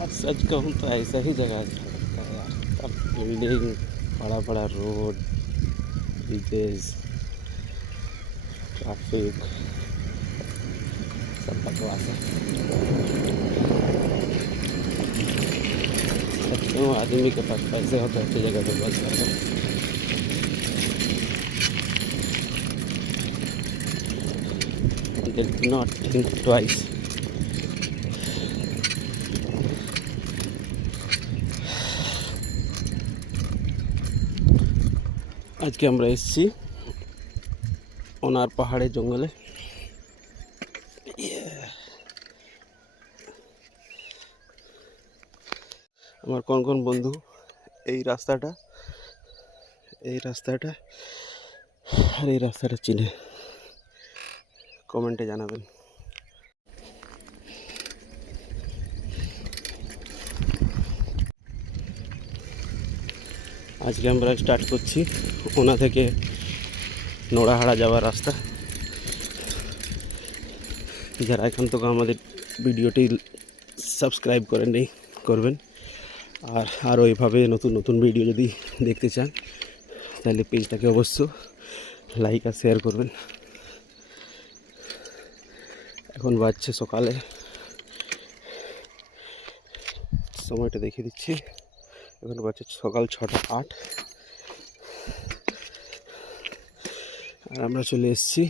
सच कहूँ तो ऐसा ही जगह अच्छा लगता है यार। सब बिल्डिंग, बड़ा बड़ा रोड, ब्रिजेस, ट्रैफिक, सब बकवास है। सच कहूँ आदमी के पास पैसे हो तो अच्छी जगह पे बस जाता है। They do not think twice. আজকে আমরা এসেছি ওনার পাহাড়ে জঙ্গলে। আমার কোন কোন বন্ধু এই রাস্তাটা আর এই রাস্তাটা চিনে কমেন্টে জানাবেন। আজকে আমরা স্টার্ট করছি ওনা থেকে নোড়াহাড়া যাওয়ার রাস্তা। যারা এখন তো আমাদের ভিডিওটি সাবস্ক্রাইব করেন নেই করবেন, আর আরও এইভাবে নতুন নতুন ভিডিও যদি দেখতে চান তাহলে পেজটাকে অবশ্য লাইক আর শেয়ার করবেন। এখন বাজছে সকালে, সময়টা দেখিয়ে দিচ্ছি, এখন বাজছে সকাল 6:08 আর আমরা চলে এসেছি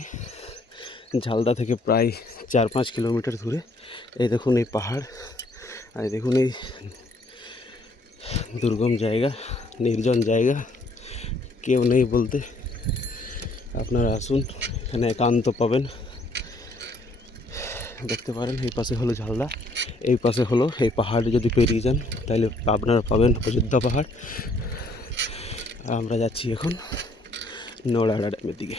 ঝালদা থেকে প্রায় 4-5 কিলোমিটার দূরে। এই দেখুন এই পাহাড়, আর এই দেখুন এই দুর্গম জায়গা, নির্জন জায়গা, কেউ নেই বলতে। আপনারা আসুন, এখানে একান্ত পাবেন। দেখতে পারেন এই পাশে হলো ঝালদা, এই পাশে হলো এই পাহাড়ে যদি পেরিয়ে যান তাহলে আপনারা পাবেন অযোধ্যা পাহাড়। আর আমরা যাচ্ছি এখন নোড়াহাড়া ড্যামের দিকে।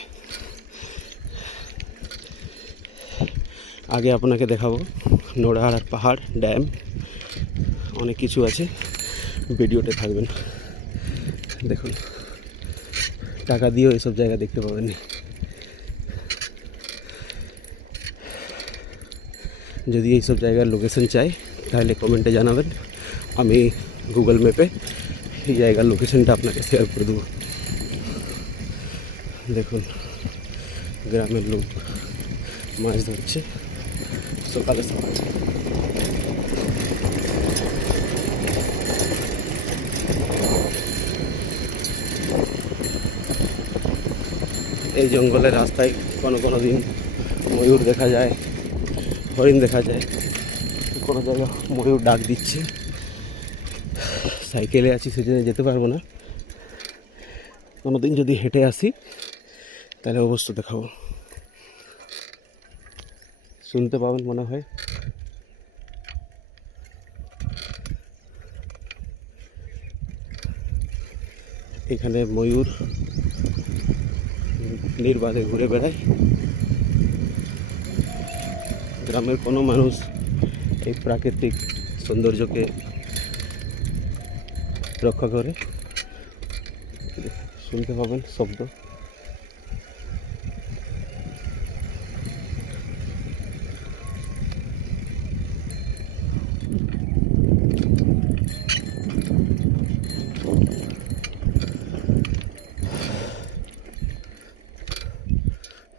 আগে আপনাকে দেখাবো নোড়াহাড়ার পাহাড়, ড্যাম, অনেক কিছু আছে, ভিডিওতে থাকবেন। দেখুন টাকা দিয়েও এইসব জায়গা দেখতে পাবেন। যদি এইসব জায়গার লোকেশন চাই তাহলে কমেন্টে জানাবেন, আমি গুগল ম্যাপে এই জায়গার লোকেশনটা আপনাকে শেয়ার করে দেবো। দেখুন গ্রামের লোক মাছ ধরছে সকালে সকালে। এই জঙ্গলের রাস্তায় কোনো দিন ময়ূর দেখা যায়, হরিণ দেখা যায়, কোনো জায়গা ময়ূর ডাক দিচ্ছে। সাইকেলে আছি সেজন্য যেতে পারবো না, কোনোদিন যদি হেঁটে আসি তাহলে অবশ্য দেখাবো। শুনতে পাবেন মনে হয়। এখানে ময়ূর নির্বাধে ঘুরে বেড়ায়। গ্রামের কোনো মানুষ এই প্রাকৃতিক সৌন্দর্যকে রক্ষা করে। শুনতে পাবেন শব্দ।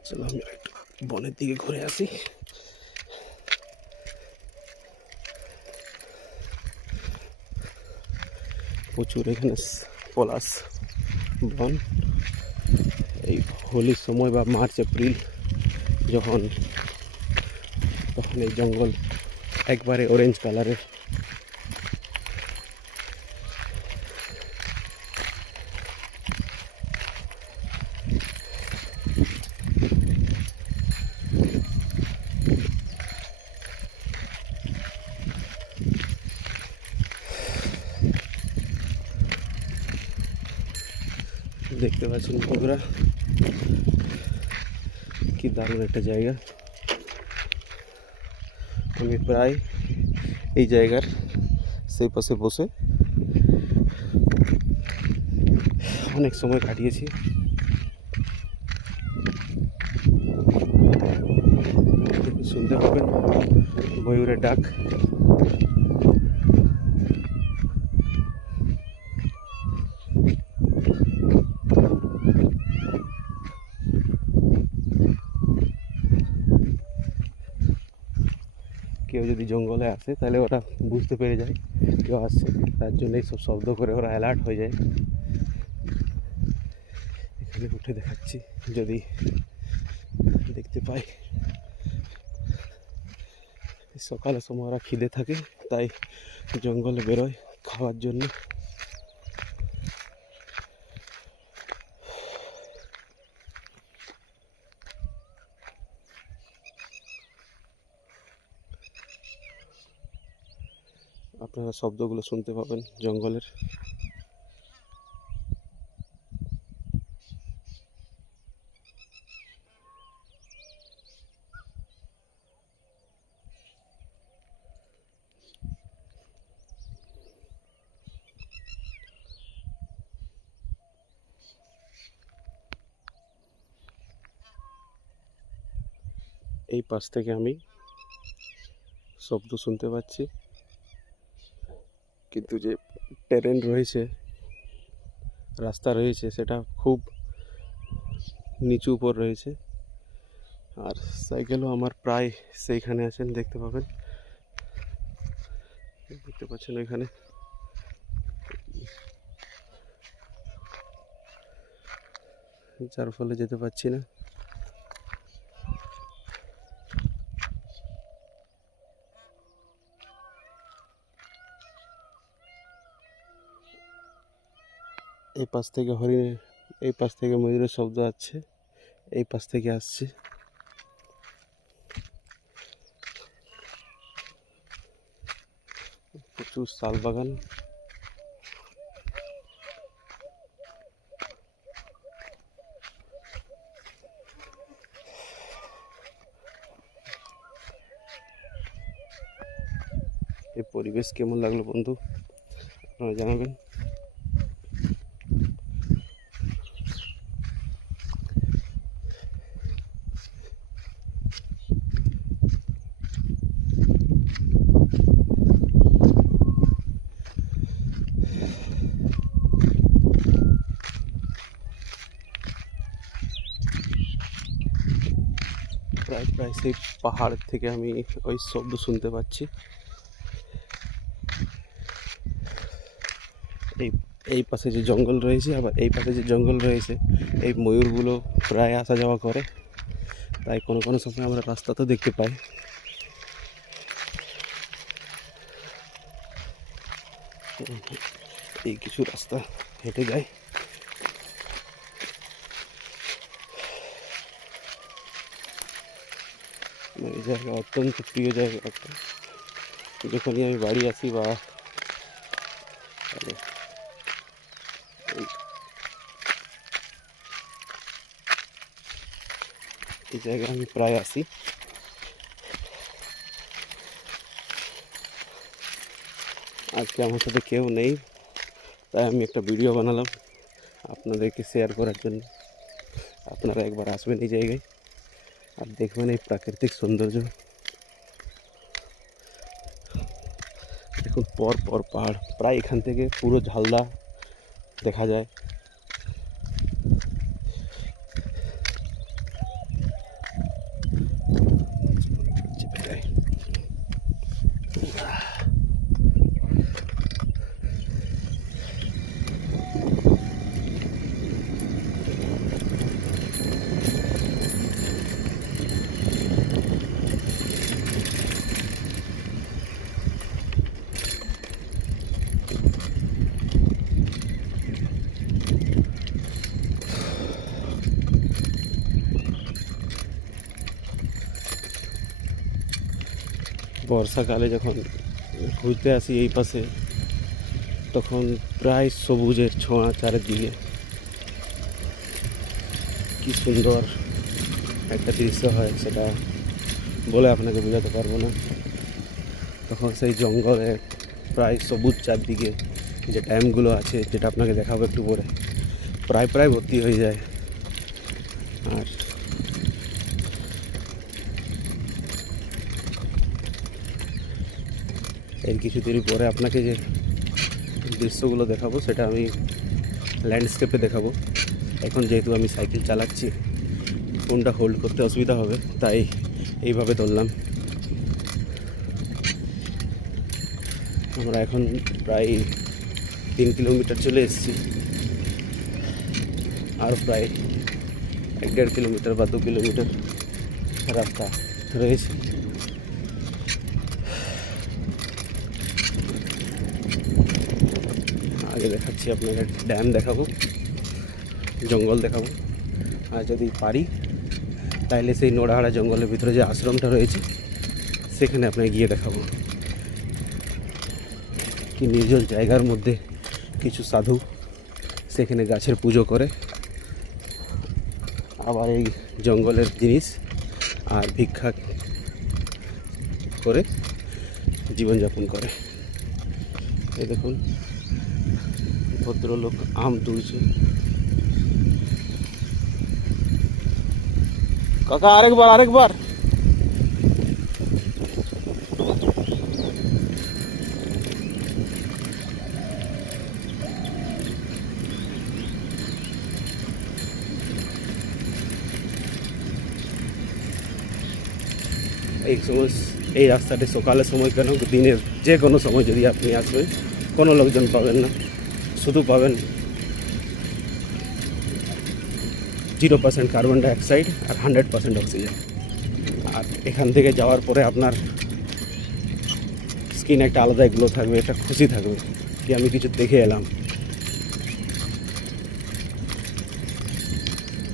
চলো আমি একটু বনের দিকে ঘুরে আসি। প্রচুর এখানে পলাশ বন। এই হোলির সময় বা মার্চ এপ্রিল তখন এই জঙ্গল একবারে অরেঞ্জ কালারের। দেখতে পাচ্ছেন বন্ধুরা কি দারুণ একটা জায়গা। আমি প্রায় এই জায়গার সেই পাশে বসে অনেক সময় কাটিয়েছি। শুনতে পাবেন ময়ূরের ডাক। যদি জঙ্গলে আসে তাহলে ওরা বুঝতে পেরে যায় কেউ আসছে, তার জন্য এইসব শব্দ করে ওরা অ্যালার্ট হয়ে যায়। এখানে উঠে দেখাচ্ছি যদি দেখতে পাই। সকালের সময় ওরা খিদে থাকে তাই জঙ্গলে বেরোয় খাওয়ার জন্য। আপনারা শব্দগুলো শুনতে পাবেন জঙ্গলের। এই পাশ থেকে আমি শব্দ শুনতে পাচ্ছি, কিন্তু যে ট্রেন রয়েছে, রাস্তা রয়েছে, সেটা খুব নিচু উপর রয়েছে। আর সাইকেলও আমার প্রায় সেইখানে আছেন, দেখতে পাবেন, দেখতে পাচ্ছেন ওইখানে। যার ফলে যেতে পারছি না। এই পাশ থেকে হরিণের, এই পাশ থেকে ময়ূরের শব্দ আসছে, এই পাশ থেকে আসছে। প্রচুর শাল বাগান। এই পরিবেশ কেমন লাগলো বন্ধু আপনারা জানাবেন। প্রায় প্রায় সেই পাহাড় থেকে আমি ওই শব্দ শুনতে পাচ্ছি। এই এই পাশে যে জঙ্গল রয়েছে, আবার এই পাশে যে জঙ্গল রয়েছে, এই ময়ূরগুলো প্রায় আসা যাওয়া করে, তাই কোনো কোনো সময় আমরা রাস্তাতেও দেখতে পাই। এই কিছু রাস্তা হেঁটে যায়। এই জায়গা অত্যন্ত প্রিয় জায়গা একটা। যখনই আমি বাড়ি আসি বা এই জায়গায় আমি প্রায় আসি। আজকে আমার সাথে কেউ নেই, তাই আমি একটা ভিডিও বানালাম আপনাদেরকে শেয়ার করার জন্য। আপনারা একবার আসবেন এই জায়গায় আর দেখবেন এই প্রাকৃতিক সৌন্দর্য। দেখুন পর পর পাহাড়, প্রায় এখান থেকে পুরো ঝালদা দেখা যায়। বর্ষাকালে যখন ঘুরতে আসি এই পাশে, তখন প্রায় সবুজের ছোঁয়া চারিদিকে। কি সুন্দর একটা দৃশ্য হয়, সেটা বলে আপনাকে বোঝাতে পারবো না। তখন সেই জঙ্গলে প্রায় সবুজ চারদিকে, যে ড্যামগুলো আছে, যেটা আপনাকে দেখাবো একটু পরে, প্রায় প্রায় ভর্তি হয়ে যায়। আর এর কিছু দেরি পরে আপনাকে যে দৃশ্যগুলো দেখাবো সেটা আমি ল্যান্ডস্কেপে দেখাবো। এখন যেহেতু আমি সাইকেল চালাচ্ছি, ফোনটা হোল্ড করতে অসুবিধা হবে, তাই এইভাবে ধরলাম। আমরা এখন প্রায় 3 কিলোমিটার চলে এসেছি, আর প্রায় 1.5 কিলোমিটার বা 2 কিলোমিটার রাস্তা রয়েছে। আগে দেখাচ্ছি আপনাকে, ড্যাম দেখাবো, জঙ্গল দেখাবো, আর যদি পারি তাহলে সেই নোড়াহাড়া জঙ্গলের ভিতরে যে আশ্রমটা রয়েছে সেখানে আপনাকে গিয়ে দেখাবো। কি নির্জন জায়গার মধ্যে কিছু সাধু সেখানে গাছের পুজো করে, আবার এই জঙ্গলের জিনিস আর ভিক্ষা করে জীবনযাপন করে। এই দেখুন ভদ্রলোক আম তুলছে। কাকা আরেকবার এই রাস্তাটি সকালের সময় কেন, দিনের যে কোনো সময় যদি আপনি আসবেন কোনো লোকজন পাবেন না, শুধু পাবেন 0% কার্বন ডাইঅক্সাইড আর 100% অক্সিজেন। আর এখান থেকে যাওয়ার পরে আপনার স্কিন একটা আলাদা গ্লো থাকবে, একটা খুশি থাকবে কি আমি কিছু দেখে এলাম।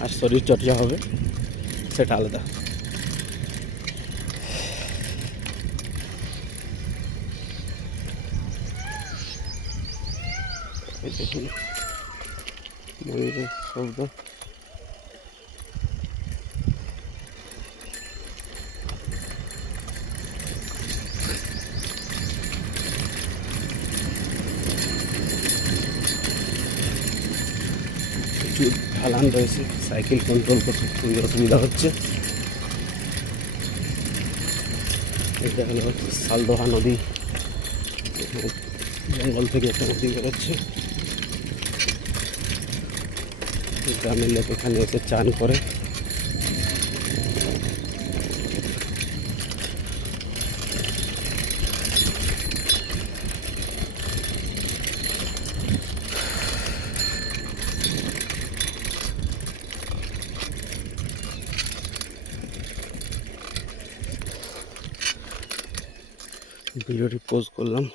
আর শরীর চর্চা হবে, সেটা আলাদা। দেখুন ময়ূরের শব্দ। কিছু ঢালান রয়েছে, সাইকেল কন্ট্রোল করতে খুবই অসুবিধা হচ্ছে। এটা হলো সালদোহা নদী, জঙ্গল থেকে একটা নদী বেরোচ্ছে। গ্রামের লোক এখানে এসে চান করে। ভিডিওটি পোস্ট করলাম।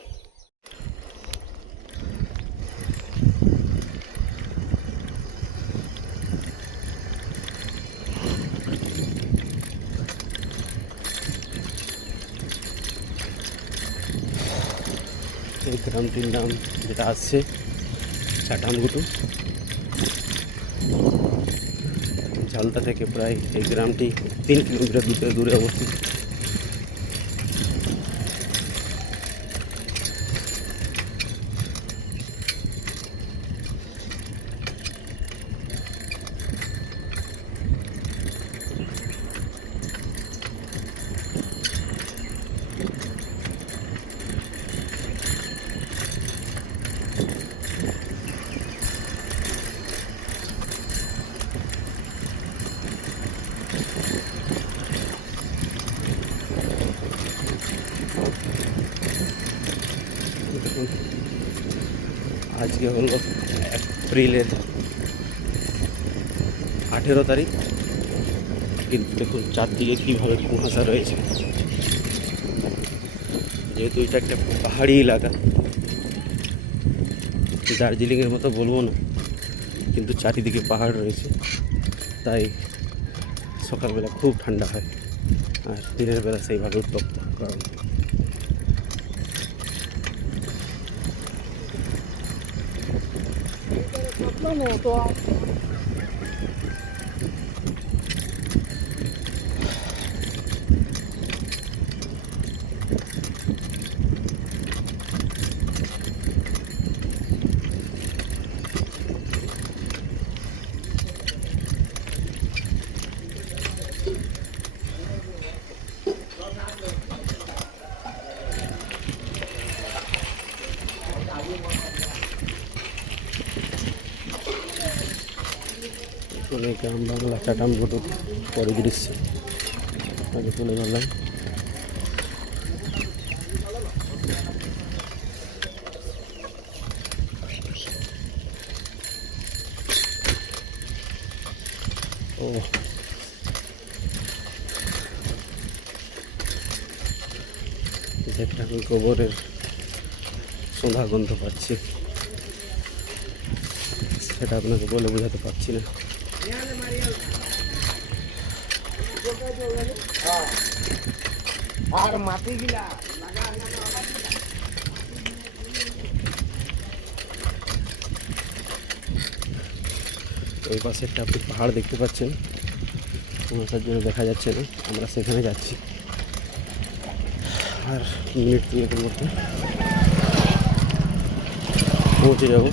এই গ্রামটির নাম যেটা আসছে চাটামগুটু। ঝালদা থেকে প্রায় এই গ্রামটি 3 কিলোমিটার দূরে অবস্থিত। আজকে হলো এপ্রিলের 18 তারিখ, কিন্তু দেখুন চারদিকে কীভাবে কুয়াশা রয়েছে। যেহেতু এটা একটা পাহাড়ি এলাকা, দার্জিলিংয়ের মতো বলবো না, কিন্তু চারিদিকে পাহাড় রয়েছে, তাই সকালবেলা খুব ঠান্ডা হয় আর দিনের বেলা সেইভাবে উত্তপ্ত। কারণ গ্রাম বাংলা চাটামগুটু পরে দৃশ্য আগে তুলে ধরলাম। ও একটা আমি গোবরের সোঁধা গন্ধ পাচ্ছি, সেটা আপনাকে বলে বোঝাতে পারছি না। আর মাটি গিলা ওই পাশে একটা আপনি পাহাড় দেখতে পাচ্ছেন, তার জন্য দেখা যাচ্ছে না, আমরা সেখানে যাচ্ছি। আর মিনিট 3 মধ্যে পৌঁছে যাব।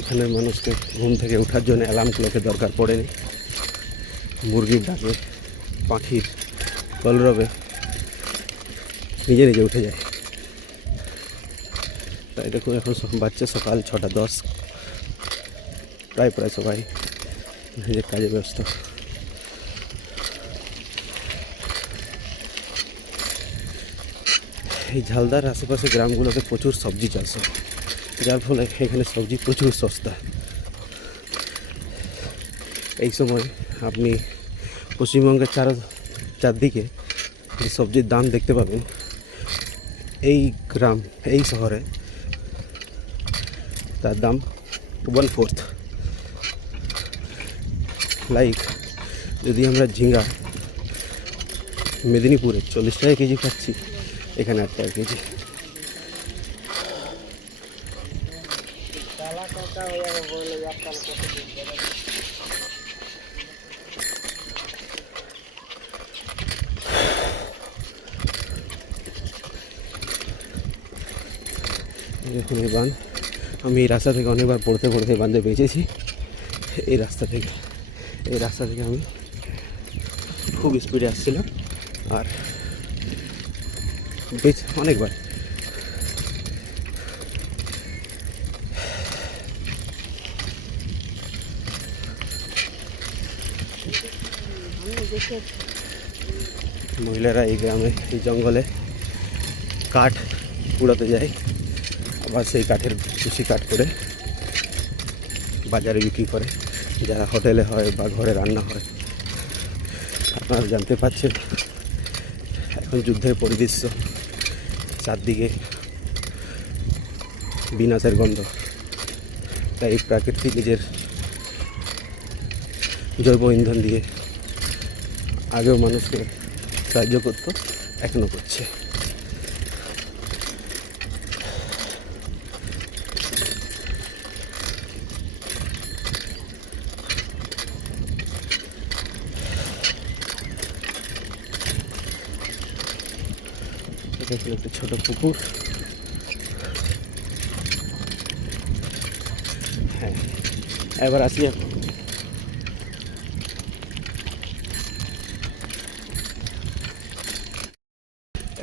এখানের মানুষকে ঘুম থেকে ওঠার জন্য অ্যালার্ম ক্লকের দরকার পড়েনি। মুরগির ডাকে, পাখির কলরবে নিজে নিজে উঠে যায়। তাই দেখুন এখন বাচ্চা সকাল 6:10, প্রায় সবাই নিজের কাজে ব্যস্ত। এই ঝালদার আশেপাশে গ্রামগুলোতে প্রচুর সবজি চাষ হয়, যার ফলে এখানে সবজি প্রচুর সস্তা। এই সময় আপনি পশ্চিমবঙ্গের চারদিকে যে সবজির দাম দেখতে পাবেন, এই গ্রাম এই শহরে তার দাম 1/4। লাইক যদি আমরা ঝিঙ্গা মেদিনীপুরে 40 টাকা কেজি পাচ্ছি, এখানে 8 টাকা কেজি। দেখুন এই বাঁধ, আমি এই রাস্তা থেকে অনেকবার পড়তে বাঁধে বেঁচেছি। এই রাস্তা থেকে আমি খুব স্পিডে আসছিলাম আর অনেকবার। মহিলারা এই গ্রামে এই জঙ্গলে কাঠ কুড়াতে যায়, আবার সেই কাঠের কুশি কাঠ করে বাজারে বিক্রি করে, যারা হোটেলে হয় বা ঘরে রান্না হয়। আপনারা জানতে পারছেন এখন যুদ্ধের পরিদৃশ্য, চারদিকে বিনাশের গন্ধ। তাই প্রাকৃতিক নিজের জৈব ইন্ধন দিয়ে আগেও মানুষকে সাহায্য করতো, এখনও করছে। এটা ছিল একটা ছোট পুকুর। হ্যাঁ, এবার আসি এখন।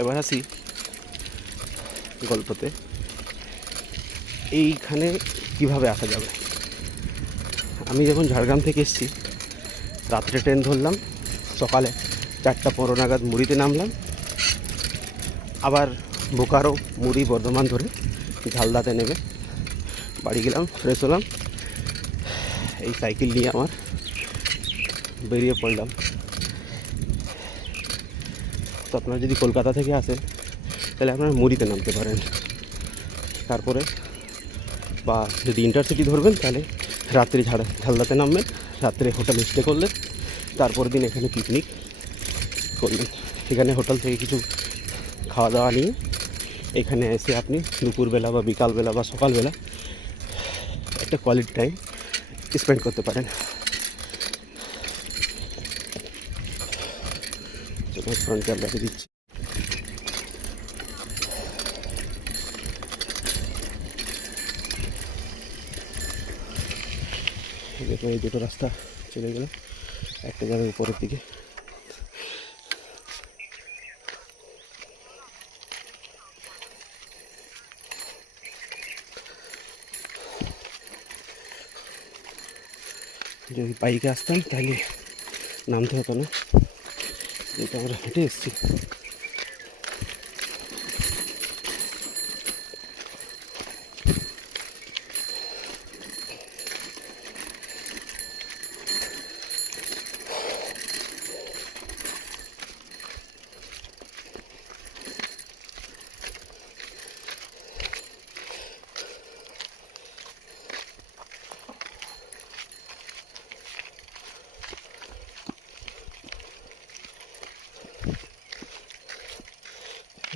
এবার আসি গল্পতে, এইখানে কিভাবে আসা যাবে। আমি যখন ঝাড়গ্রাম থেকে এসেছি, রাত্রে ট্রেন ধরলাম, সকালে 4:15 নাগাদ মুড়িতে নামলাম, আবার বোকারো মুড়ি বর্ধমান ধরে ঝালদাতে নেমে বাড়ি গেলাম, ফ্রেশ হলাম, এই সাইকেল নিয়ে আমার বেরিয়ে পড়লাম। তো আপনারা যদি কলকাতা থেকে আসেন তাহলে আপনারা মুড়িতে নামতে পারেন, তারপরে বা যদি ইন্টারসিটি ধরবেন তাহলে রাত্রে ঝালদাতে নামবেন, রাত্রে হোটেলে স্টে করলেন, তারপর দিন এখানে পিকনিক করলেন। এখানে হোটেল থেকে কিছু খাওয়া দাওয়া নিয়ে এখানে এসে আপনি দুপুরবেলা বা বিকালবেলা বা সকালবেলা একটা কোয়ালিটি টাইম স্পেন্ড করতে পারেন। ফ্রন্ট ক্যামেরা দিচ্ছি। দেখুন এই দুটো রাস্তা চলে গেল একটা যাবে উপরের দিকে। যদি বাইকে আসতাম তাহলে নামতে হতো না, যেহেতু আমরা হেঁটে এসেছি।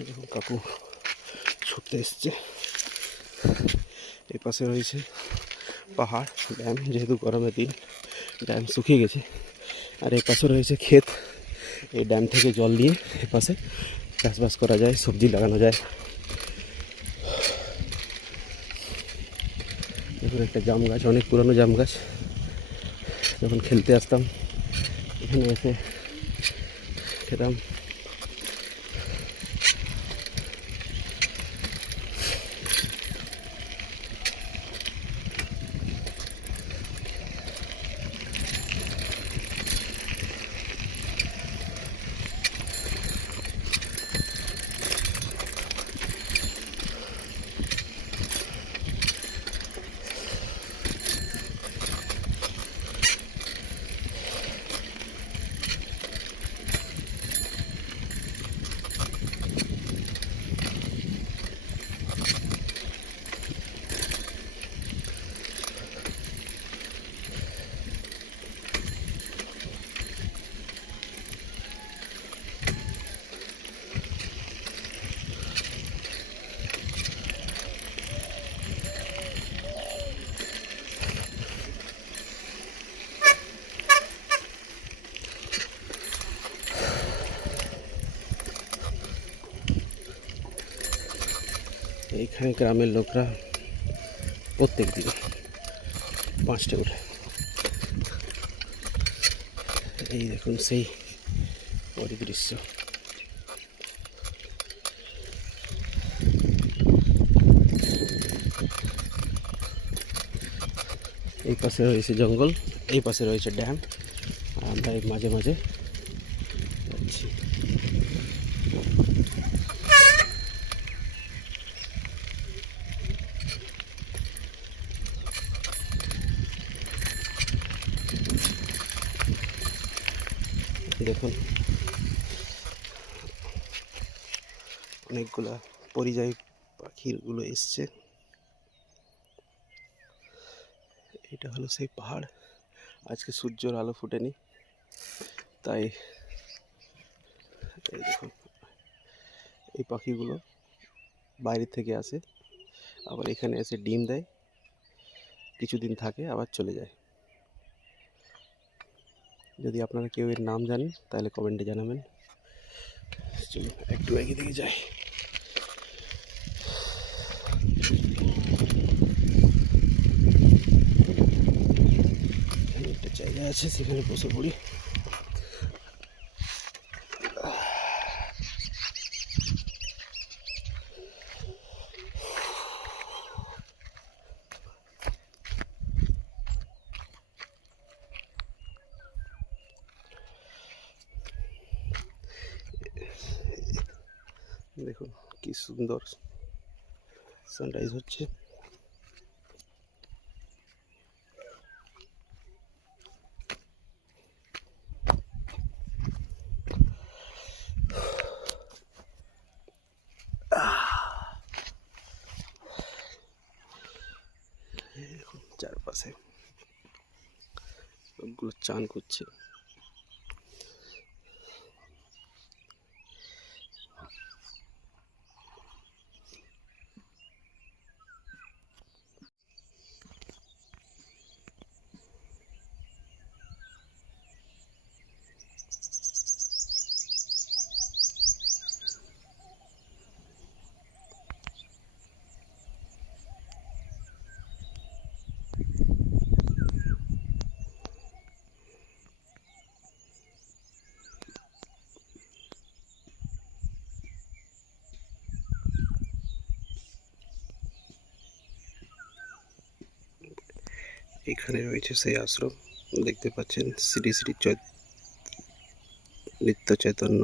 দেখুন কাকু ছুটতে এসছে। এই পাশে রয়েছে পাহাড়, ড্যাম, যেহেতু গরমের দিন ড্যাম শুকিয়ে গেছে। আর এই পাশে রয়েছে ক্ষেত, এই ড্যাম থেকে জল নিয়ে এ পাশে চাষবাস করা যায়, সবজি লাগানো যায়। দেখুন একটা জাম গাছ, অনেক পুরনো জাম গাছ। যখন খেলতে আসতাম এখানে এসে খেতাম। এইখানে গ্রামের লোকরা প্রত্যেক দিন 5টে উঠে। এই দেখুন সেই পরিদৃশ্য। এই পাশে রয়েছে জঙ্গল, এই পাশে রয়েছে ড্যাম, আর আমরা এই মাঝে মাঝে যাচ্ছি। দেখুন অনেকগুলা পরিযায়ী পাখিগুলো এসছে। এটা হলো সেই পাহাড়। আজকে সূর্যের আলো ফুটেনি, তাই এই দেখুন এই পাখিগুলো বাইরে থেকে আসে, আবার এখানে এসে ডিম দেয়, কিছুদিন থাকে আবার চলে যায়। যদি আপনারা কেউ এর নাম জানেন তাহলে কমেন্টে জানাবেন। চলুন একটু এগিয়ে দিকে যাই। একটা জায়গা আছে, সেখানে বসে পড়ি। দেখুন কি সুন্দর সানরাইজ হচ্ছে। দেখুন চারপাশে লোকগুলো চান করছে। এখানে রয়েছে সেই আশ্রম, দেখতে পাচ্ছেন শ্রী শ্রী নিত্য চৈতন্য